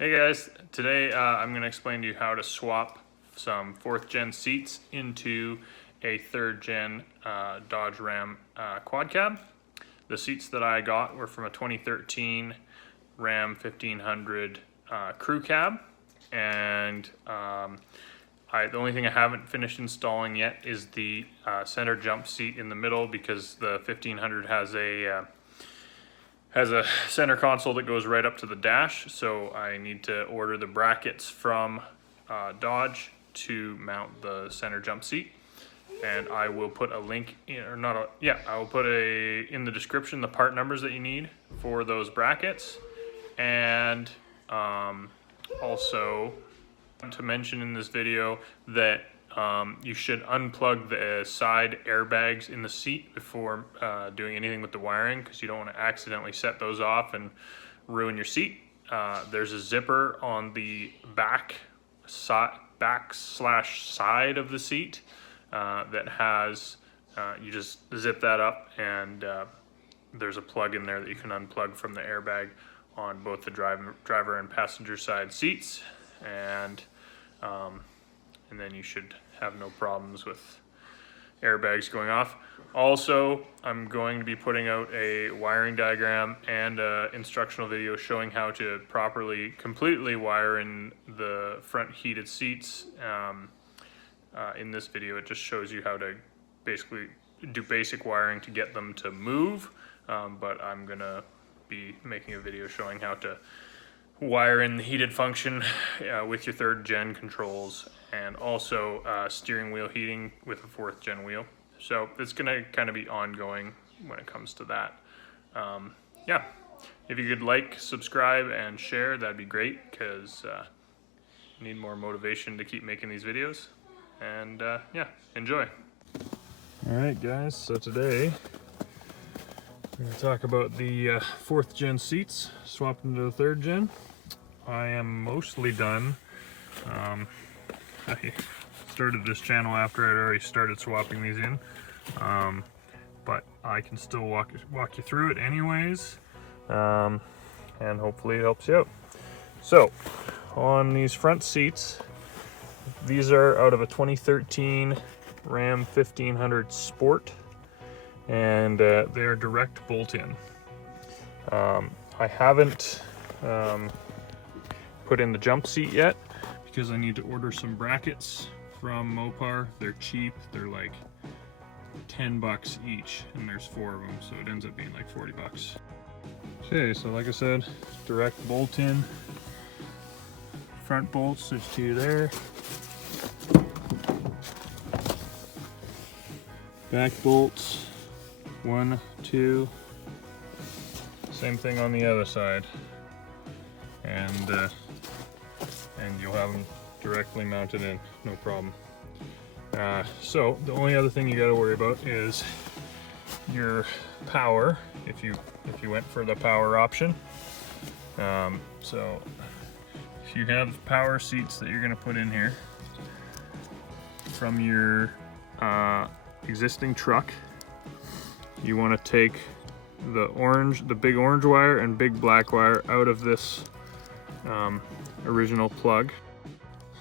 Hey guys, today I'm going to explain to you how to swap some 4th gen seats into a 3rd gen Dodge Ram quad cab. The seats that I got were from a 2013 Ram 1500 crew cab, and the only thing I haven't finished installing yet is the center jump seat in the middle, because the 1500 has a center console that goes right up to the dash, so I need to order the brackets from Dodge to mount the center jump seat. And I will put a link in, I will put in the description the part numbers that you need for those brackets. And also to mention in this video that you should unplug the side airbags in the seat before doing anything with the wiring, because you don't want to accidentally set those off and ruin your seat. There's a zipper on the back slash side of the seat that has, you just zip that up, and there's a plug in there that you can unplug from the airbag on both the driver and passenger side seats, and then you should have no problems with airbags going off. Also, I'm going to be putting out a wiring diagram and an instructional video showing how to completely wire in the front heated seats. In this video, it just shows you how to basically do basic wiring to get them to move, but I'm gonna be making a video showing how to wire in the heated function with your 3rd gen controls, and also steering wheel heating with a 4th gen wheel. So it's gonna kind of be ongoing when it comes to that. Yeah, if you could like, subscribe, and share, that'd be great, because I need more motivation to keep making these videos. And yeah, enjoy. Alright guys, so today we're going to talk about the 4th gen seats swapped into the 3rd gen. I am mostly done. I started this channel after I'd already started swapping these in, but I can still walk you through it anyways, and hopefully it helps you out. So on these front seats, these are out of a 2013 Ram 1500 Sport, and they're direct bolt-in. I haven't put in the jump seat yet, because I need to order some brackets from Mopar. They're cheap, they're like 10 bucks each, and there's 4 of them, so it ends up being like 40 bucks. Okay, so like I said, direct bolt-in. Front bolts, there's 2 there. Back bolts, 1, 2. Same thing on the other side, and you'll have them directly mounted in, no problem. So the only other thing you got to worry about is your power, if you went for the power option. So if you have power seats that you're going to put in here from your existing truck, you want to take the big orange wire and big black wire out of this original plug.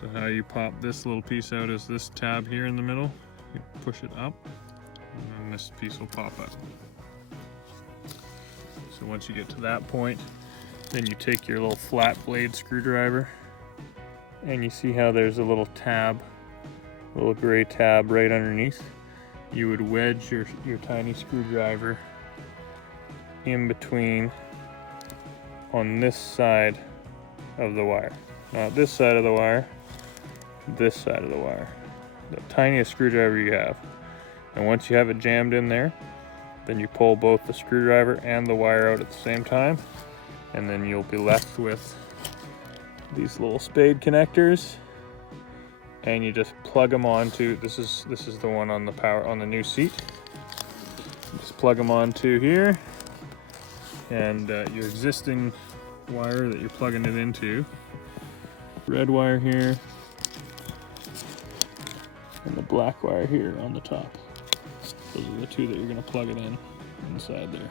So how you pop this little piece out is this tab here in the middle. You push it up, and then this piece will pop up. So once you get to that point, then you take your little flat blade screwdriver, and you see how there's a little tab, a little gray tab right underneath. You would wedge your tiny screwdriver in between on this side of the wire. Not this side of the wire, this side of the wire. The tiniest screwdriver you have. And once you have it jammed in there, then you pull both the screwdriver and the wire out at the same time, and then you'll be left with these little spade connectors, and you just plug them onto, this is the one on the new seat. Just plug them onto here, and your existing wire that you're plugging it into, red wire here, and the black wire here on the top. Those are the 2 that you're going to plug it in inside there.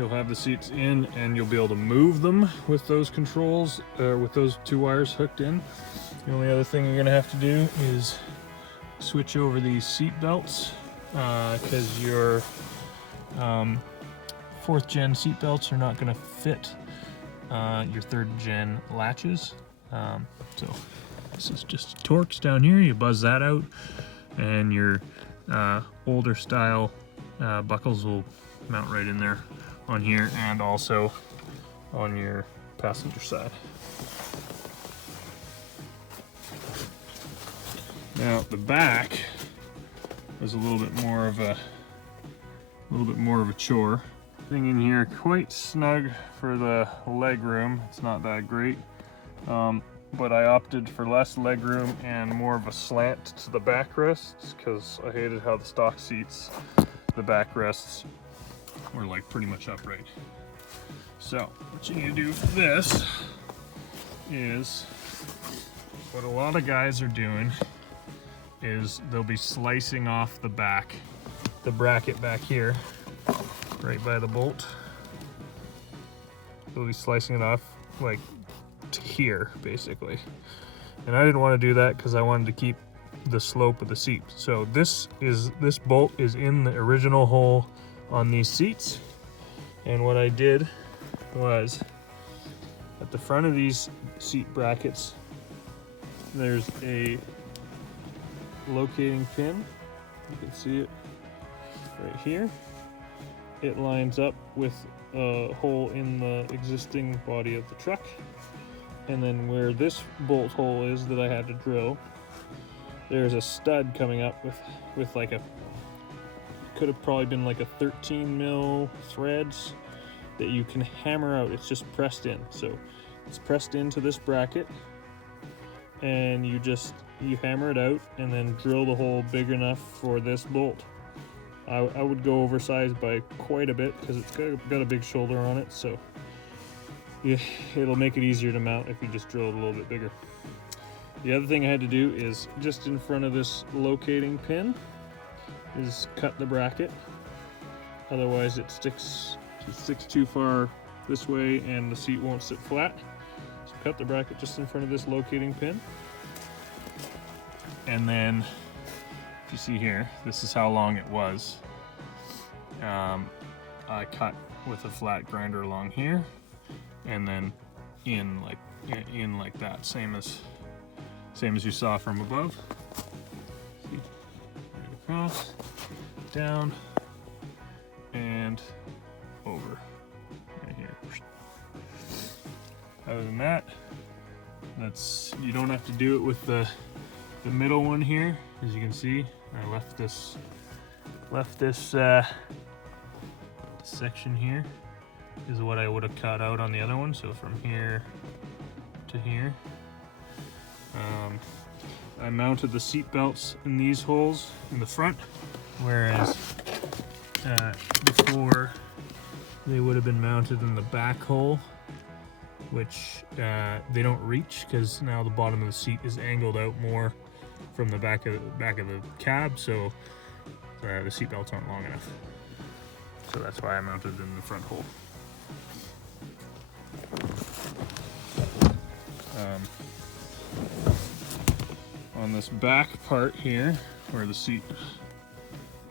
you'll have the seats in and you'll be able to move them with those controls, with those 2 wires hooked in. The only other thing you're gonna have to do is switch over these seat belts, because your 4th gen seat belts are not gonna fit your 3rd gen latches. So this is just Torx down here. You buzz that out, and your older style buckles will mount right in there on here and also on your passenger side. Now the back is a little bit more of a chore. Thing in here quite snug for the leg room. It's not that great, but I opted for less leg room and more of a slant to the backrests because I hated how the stock seats, the backrests were like pretty much upright. So what you need to do for this is what a lot of guys are doing is they'll be slicing off the bracket back here, right by the bolt. They'll be slicing it off like to here, basically. And I didn't want to do that because I wanted to keep the slope of the seat. So this bolt is in the original hole on these seats. And what I did was, at the front of these seat brackets, there's a locating pin. You can see it right here. It lines up with a hole in the existing body of the truck. And then where this bolt hole is that I had to drill, there's a stud coming up with like a, could have probably been like a 13 mil threads that you can hammer out. It's just pressed in. So it's pressed into this bracket, and you hammer it out and then drill the hole big enough for this bolt. I would go oversized by quite a bit because it's got a big shoulder on it, so yeah, it'll make it easier to mount if you just drill it a little bit bigger. The other thing I had to do is just in front of this locating pin is cut the bracket. Otherwise it sticks too far this way and the seat won't sit flat. So cut the bracket just in front of this locating pin. And then if you see here, this is how long it was. I cut with a flat grinder along here, and then in like that, same as you saw from above. See? Right across, down, and over. Right here. Other than that, you don't have to do it with the middle one here. As you can see, I left this section here is what I would have cut out on the other one. So from here to here, I mounted the seat belts in these holes in the front, whereas before they would have been mounted in the back hole, which they don't reach because now the bottom of the seat is angled out more from the back of the cab, so the seat belts aren't long enough. So that's why I mounted it in the front hole. On this back part here, where the seat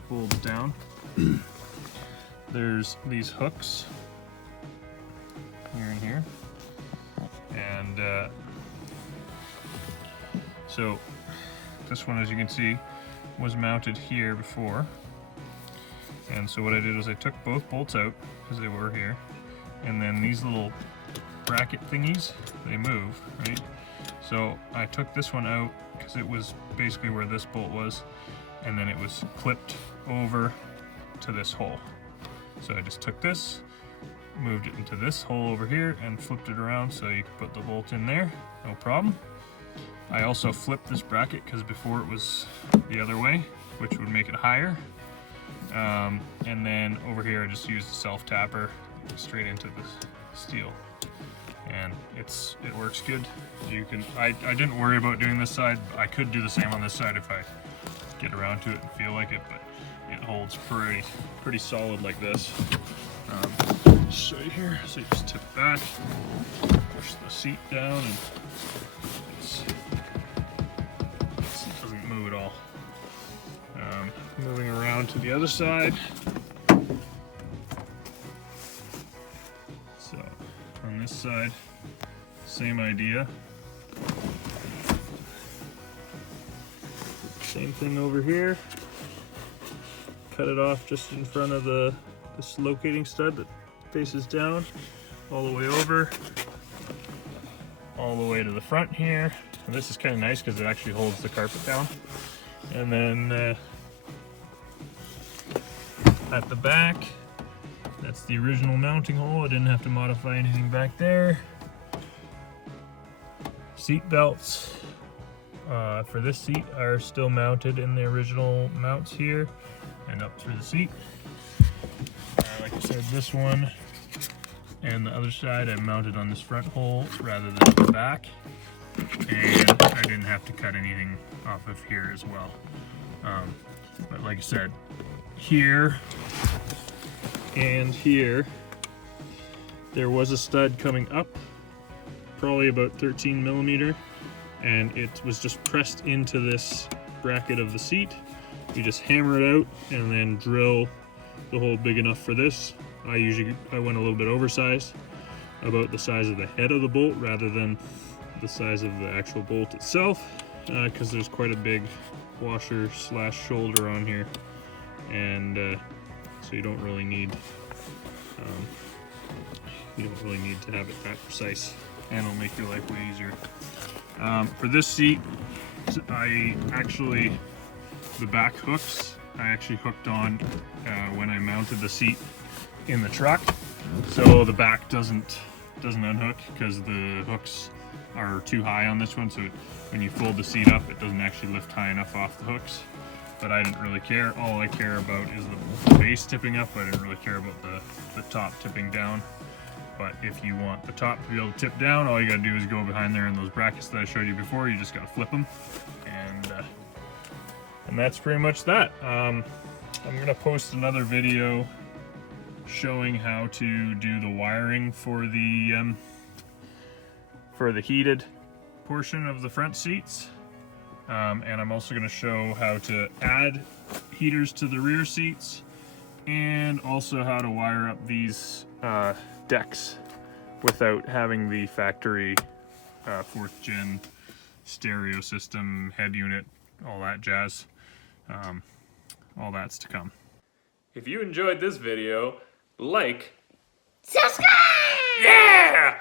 folds down, there's these hooks here and here, and so this one, as you can see, was mounted here before. And so what I did was I took both bolts out because they were here, and then these little bracket thingies, they move, right? So I took this one out because it was basically where this bolt was, and then it was clipped over to this hole. So I just took this, moved it into this hole over here, and flipped it around so you could put the bolt in there, no problem. I also flipped this bracket because before it was the other way, which would make it higher. And then over here I just used a self-tapper straight into the steel, and it works good. You can I didn't worry about doing this side. I could do the same on this side if I get around to it and feel like it, but holds pretty solid like this. Show you here. So you just tip it back, push the seat down, and it doesn't move at all. Moving around to the other side. So on this side, same idea. Same thing over here. Cut it off just in front of this locating stud that faces down, all the way over, all the way to the front here. And this is kind of nice because it actually holds the carpet down. And then at the back, that's the original mounting hole. I didn't have to modify anything back there. Seat belts for this seat are still mounted in the original mounts here and up through the seat. Like I said, this one and the other side I mounted on this front hole rather than the back, and I didn't have to cut anything off of here as well. But like I said, here and here there was a stud coming up, probably about 13 millimeter, and it was just pressed into this bracket of the seat. You just hammer it out and then drill the hole big enough for this. I went a little bit oversized, about the size of the head of the bolt rather than the size of the actual bolt itself, because there's quite a big washer slash shoulder on here, and so you don't really need to have it that precise, and it'll make your life way easier. For this seat, the back hooks I actually hooked on when I mounted the seat in the truck, so the back doesn't unhook because the hooks are too high on this one, so when you fold the seat up it doesn't actually lift high enough off the hooks. But I didn't really care. All I care about is the base tipping up. I didn't really care about the top tipping down. But if you want the top to be able to tip down, all you gotta do is go behind there in those brackets that I showed you before. You just gotta flip them, and that's pretty much that. I'm gonna post another video showing how to do the wiring for the heated portion of the front seats, and I'm also gonna show how to add heaters to the rear seats, and also how to wire up these decks without having the factory 4th gen stereo system, head unit, all that jazz. All that's to come. If you enjoyed this video, like, subscribe! Yeah!